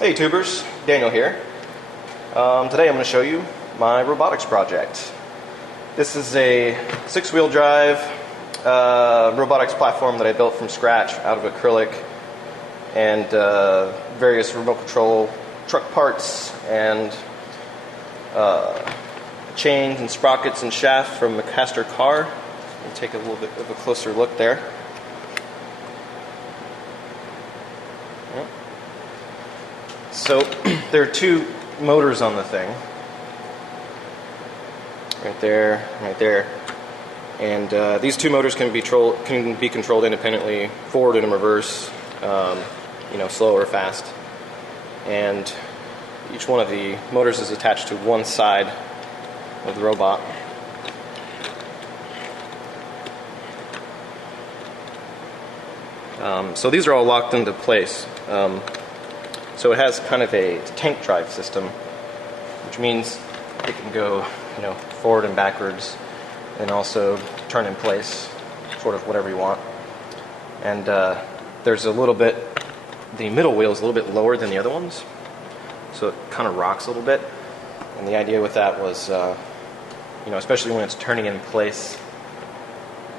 Hey tubers, Daniel here. Today I'm going to show you my robotics project. This is a 6-wheel drive robotics platform that I built from scratch out of acrylic and various remote control truck parts and chains and sprockets and shaft from a caster car. We'll take a little bit of a closer look there. So there are two motors on the thing, right there, and these two motors can be controlled independently, forward and in reverse, slow or fast. And each one of the motors is attached to one side of the robot. So these are all locked into place. So it has kind of a tank drive system, which means it can go, forward and backwards, and also turn in place, sort of whatever you want. And there's a little bit, the middle wheel is a little bit lower than the other ones, so it kind of rocks a little bit. And the idea with that was, especially when it's turning in place,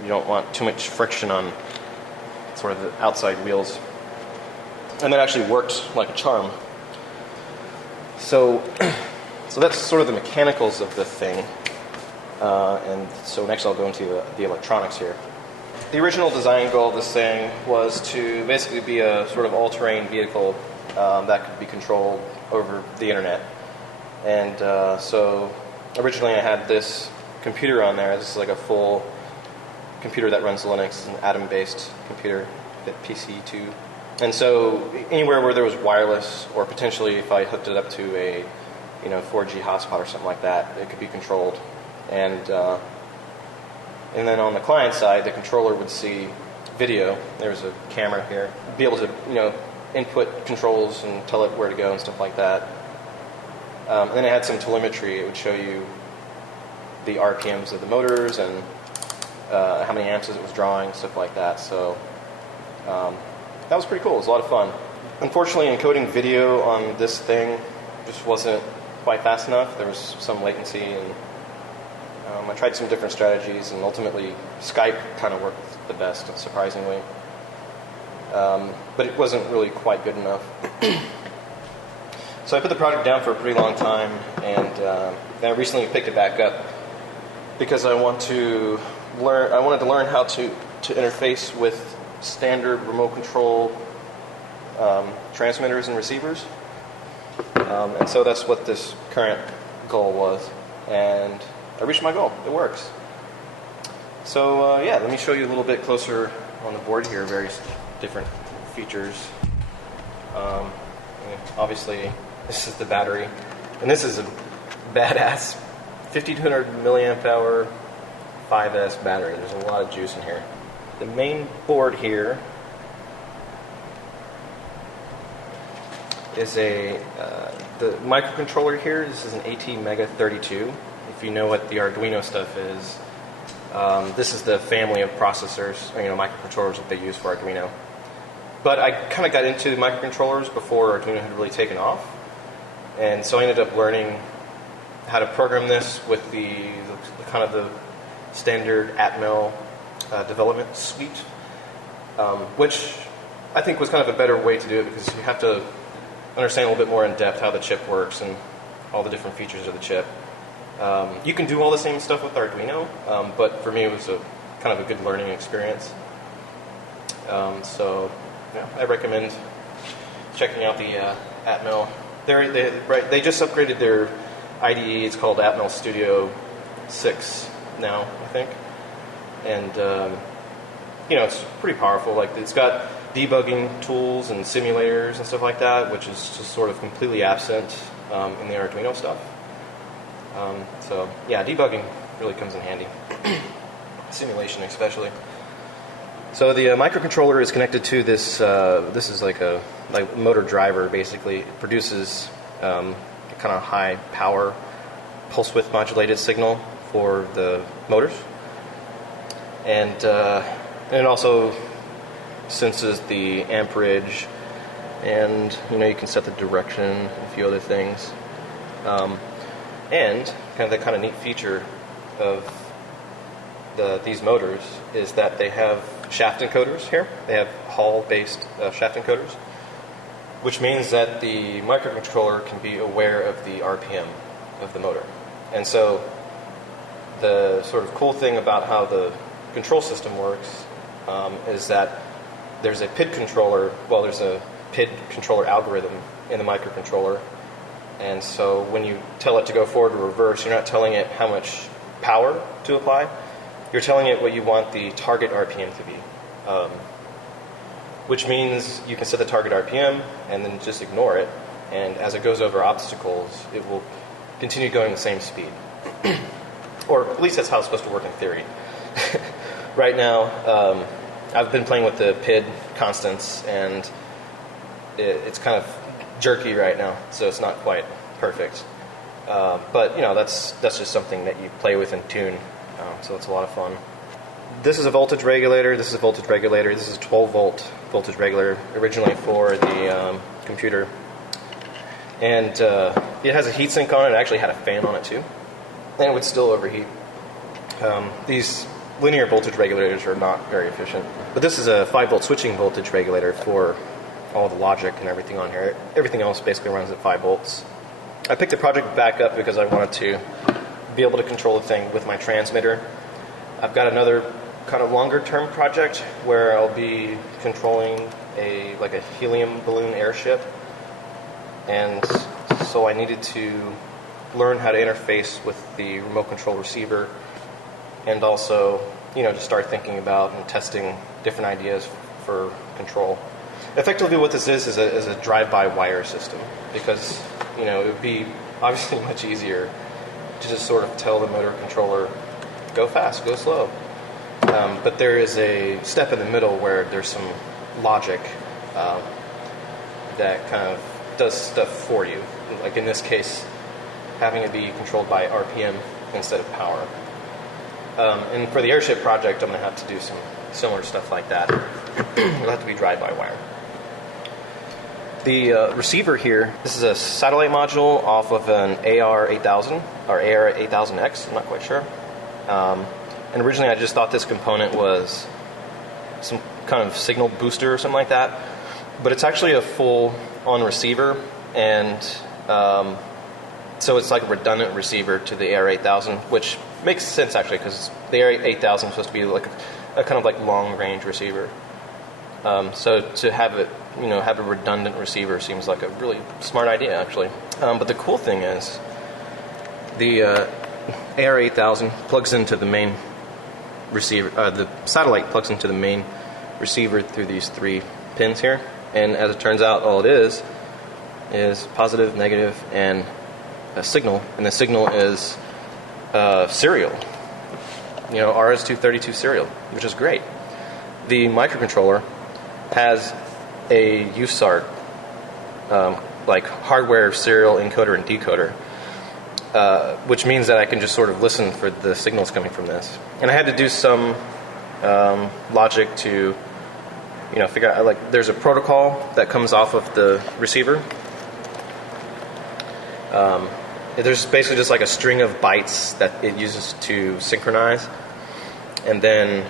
you don't want too much friction on sort of the outside wheels. And that actually worked like a charm. So that's sort of the mechanicals of the thing. And so next I'll go into the electronics here. The original design goal of this thing was to basically be a sort of all-terrain vehicle that could be controlled over the internet. And so originally I had this computer on there. This is like a full computer that runs Linux, an Atom-based computer, PC2. And so anywhere where there was wireless, or potentially if I hooked it up to a 4G hotspot or something like that, it could be controlled. And then on the client side, the controller would see video. There's a camera here. Be able to input controls and tell it where to go and stuff like that. And then it had some telemetry. It would show you the RPMs of the motors and how many amps it was drawing, stuff like that. So that was pretty cool. It was a lot of fun. Unfortunately, encoding video on this thing just wasn't quite fast enough. There was some latency, and I tried some different strategies, and ultimately Skype kind of worked the best, surprisingly. But it wasn't really quite good enough. So I put the project down for a pretty long time, and then I recently picked it back up because I wanted to learn how to interface with standard remote control transmitters and receivers, and so that's what this current goal was, and I reached my goal. It works. So let me show you a little bit closer on the board here, various different features. Obviously this is the battery, and this is a badass 5200 milliamp hour 5S battery. There's a lot of juice in here. The main board here is the microcontroller here. This is an AT-Mega32. If you know what the Arduino stuff is, this is the family of processors, microcontrollers that they use for Arduino. But I kind of got into microcontrollers before Arduino had really taken off, and so I ended up learning how to program this with the kind of the standard Atmel development suite, which I think was kind of a better way to do it, because you have to understand a little bit more in depth how the chip works and all the different features of the chip. You can do all the same stuff with Arduino, but for me it was kind of a good learning experience. I recommend checking out the Atmel. They just upgraded their IDE. It's called Atmel Studio 6 now, I think. And it's pretty powerful. Like, it's got debugging tools and simulators and stuff like that, which is just sort of completely absent in the Arduino stuff. Debugging really comes in handy. Simulation especially. So the microcontroller is connected to this. This is like a motor driver. Basically, it produces a kind of high power pulse width modulated signal for the motors. And it also senses the amperage and you can set the direction and a few other things. And the kind of neat feature of these motors is that they have shaft encoders here. They have Hall-based shaft encoders, which means that the microcontroller can be aware of the RPM of the motor. And so the sort of cool thing about how the control system works is that there's a PID controller, there's a PID controller algorithm in the microcontroller. And so when you tell it to go forward or reverse, you're not telling it how much power to apply. You're telling it what you want the target RPM to be. Which means you can set the target RPM and then just ignore it. And as it goes over obstacles, it will continue going the same speed. Or at least that's how it's supposed to work in theory. Right now, I've been playing with the PID constants, and it's kind of jerky right now, so it's not quite perfect. But that's just something that you play with and tune, so it's a lot of fun. This is a voltage regulator. This is a voltage regulator. This is a 12-volt voltage regulator, originally for the computer. And it has a heatsink on it. It actually had a fan on it too, and it would still overheat. These linear voltage regulators are not very efficient. But this is a 5-volt switching voltage regulator for all the logic and everything on here. Everything else basically runs at 5 volts. I picked the project back up because I wanted to be able to control the thing with my transmitter. I've got another kind of longer term project where I'll be controlling a helium balloon airship. And so I needed to learn how to interface with the remote control receiver, and also, to start thinking about and testing different ideas for control. Effectively, what this is a drive-by wire system, because it would be obviously much easier to just sort of tell the motor controller, go fast, go slow. But there is a step in the middle where there's some logic that kind of does stuff for you. Like in this case, having it be controlled by RPM instead of power. And for the airship project, I'm going to have to do some similar stuff like that. It'll have to be drive-by-wire. The receiver here, this is a satellite module off of an AR8000, or AR8000X, I'm not quite sure. And originally I just thought this component was some kind of signal booster or something like that. But it's actually a full-on receiver, and so it's like a redundant receiver to the AR8000, which makes sense actually, because the AR8000 is supposed to be like a kind of like long-range receiver. So to have it, have a redundant receiver seems like a really smart idea actually. But the cool thing is, the AR8000 plugs into the main receiver. The satellite plugs into the main receiver through these 3 pins here, and as it turns out, all it is positive, negative, and a signal, and the signal is serial. RS-232 serial, which is great. The microcontroller has a USART, like hardware serial encoder and decoder, which means that I can just sort of listen for the signals coming from this. And I had to do some logic to, figure out, like, there's a protocol that comes off of the receiver. There's basically just like a string of bytes that it uses to synchronize, and then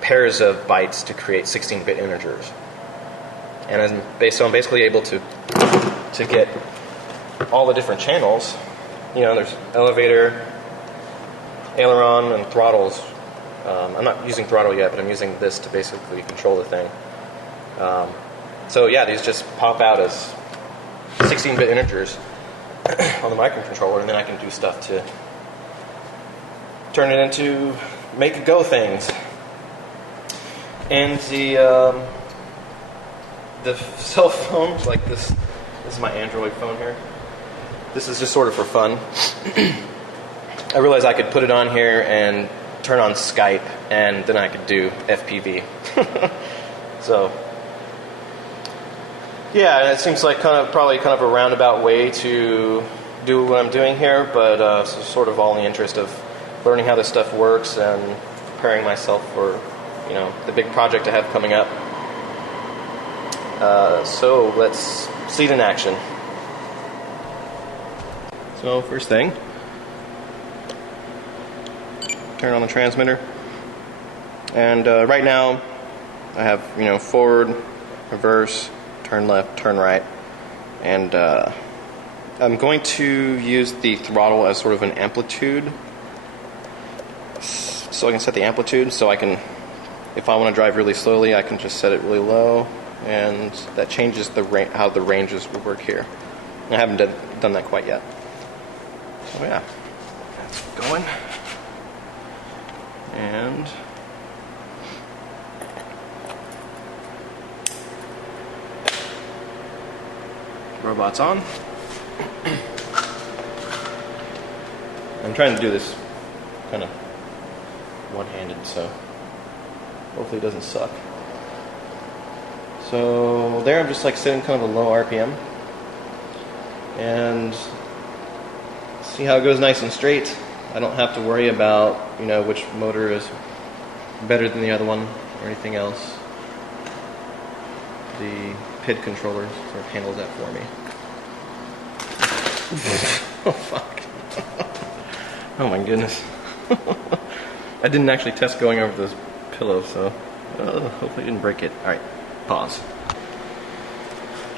pairs of bytes to create 16-bit integers. And I'm basically able to get all the different channels. There's elevator, aileron, and throttles. I'm not using throttle yet, but I'm using this to basically control the thing. So yeah, these just pop out as 16-bit integers on the microcontroller, and then I can do stuff to turn it into make it go things. And the cell phone, like this is my Android phone here. This is just sort of for fun. I realized I could put it on here and turn on Skype, and then I could do FPV. So yeah, it seems like probably kind of a roundabout way to do what I'm doing here, but so sort of all in the interest of learning how this stuff works and preparing myself for the big project I have coming up. So let's see it in action. So first thing, turn on the transmitter, and right now I have forward, reverse, turn left, turn right, and I'm going to use the throttle as sort of an amplitude, so I can set the amplitude so I can, if I want to drive really slowly, I can just set it really low, and that changes how the ranges will work here. I haven't done that quite yet. So yeah, that's going, and robot's on. I'm trying to do this kind of one-handed, so hopefully it doesn't suck. So there I'm just like setting kind of a low RPM, and see how it goes nice and straight. I don't have to worry about which motor is better than the other one or anything else. The PID controller sort of handles that for me. Oh fuck. Oh my goodness. I didn't actually test going over this pillow, so hopefully I didn't break it. Alright, pause.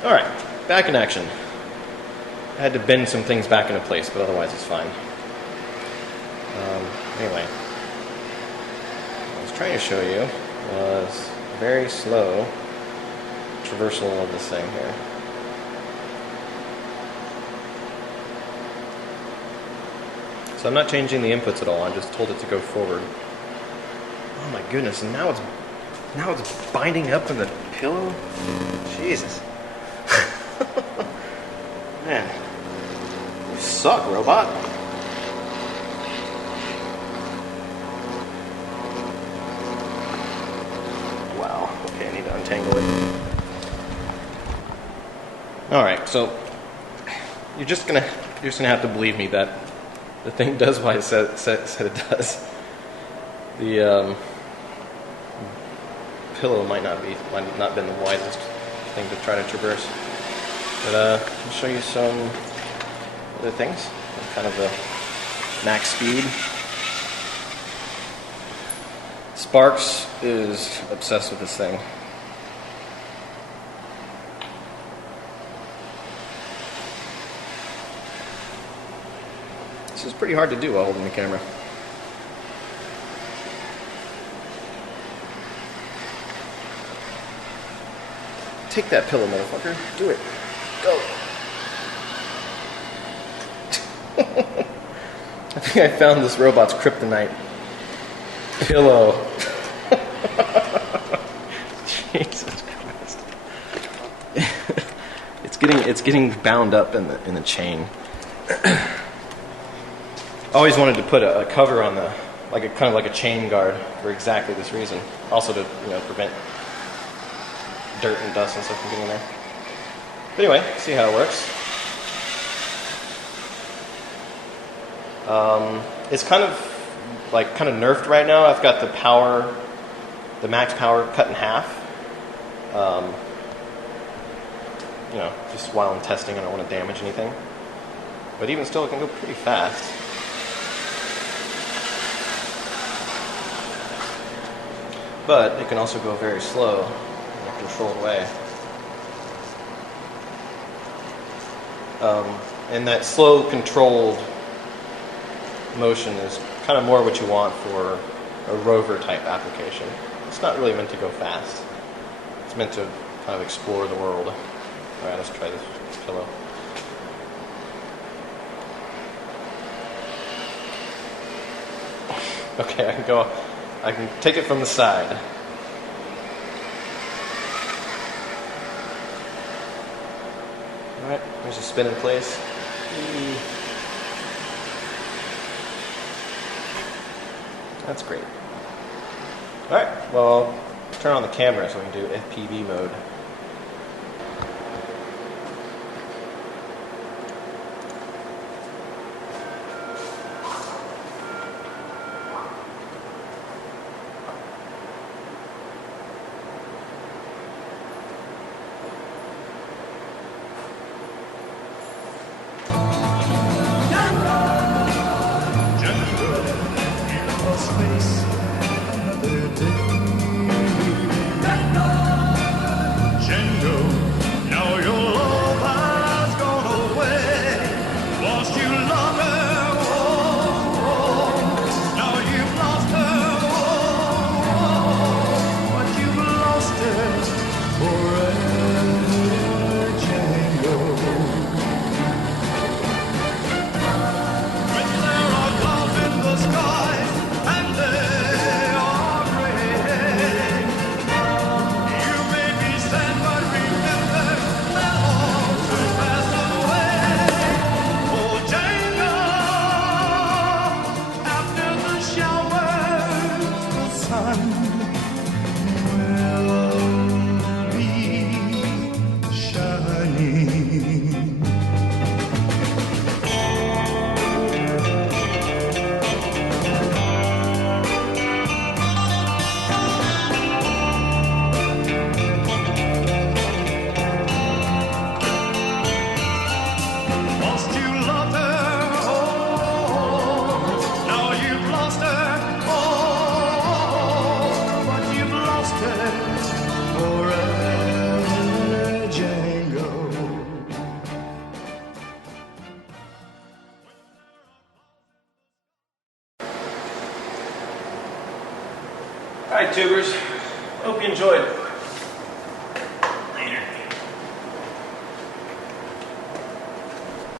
Alright, back in action. I had to bend some things back into place, but otherwise it's fine. Anyway, what I was trying to show you was very slow traversal of this thing here. So I'm not changing the inputs at all, I just told it to go forward. Oh my goodness, and now it's binding up in the pillow? Jesus. Man, you suck, robot. Wow, okay, I need to untangle it. Alright, so you're just gonna have to believe me that the thing does what it said it does. The pillow might not been the wisest thing to try to traverse. But I'll show you some other things. Kind of the max speed. Sparks is obsessed with this thing. This is pretty hard to do while holding the camera. Take that pillow, motherfucker. Do it. Go. I think I found this robot's kryptonite. Pillow. Jesus Christ. It's getting bound up in the chain. I always wanted to put a cover on the, kind of like a chain guard for exactly this reason. Also to prevent dirt and dust and stuff from getting in there. But anyway, see how it works. It's kind of nerfed right now. I've got the max power cut in half. Just while I'm testing, I don't want to damage anything. But even still, it can go pretty fast. But it can also go very slow in a controlled way. And that slow, controlled motion is kind of more what you want for a rover type application. It's not really meant to go fast. It's meant to kind of explore the world. Alright, let's try this pillow. Okay, I can take it from the side. Alright, there's a spin in place. That's great. Alright, well, I'll turn on the camera so we can do FPV mode. Alright, tubers, hope you enjoyed.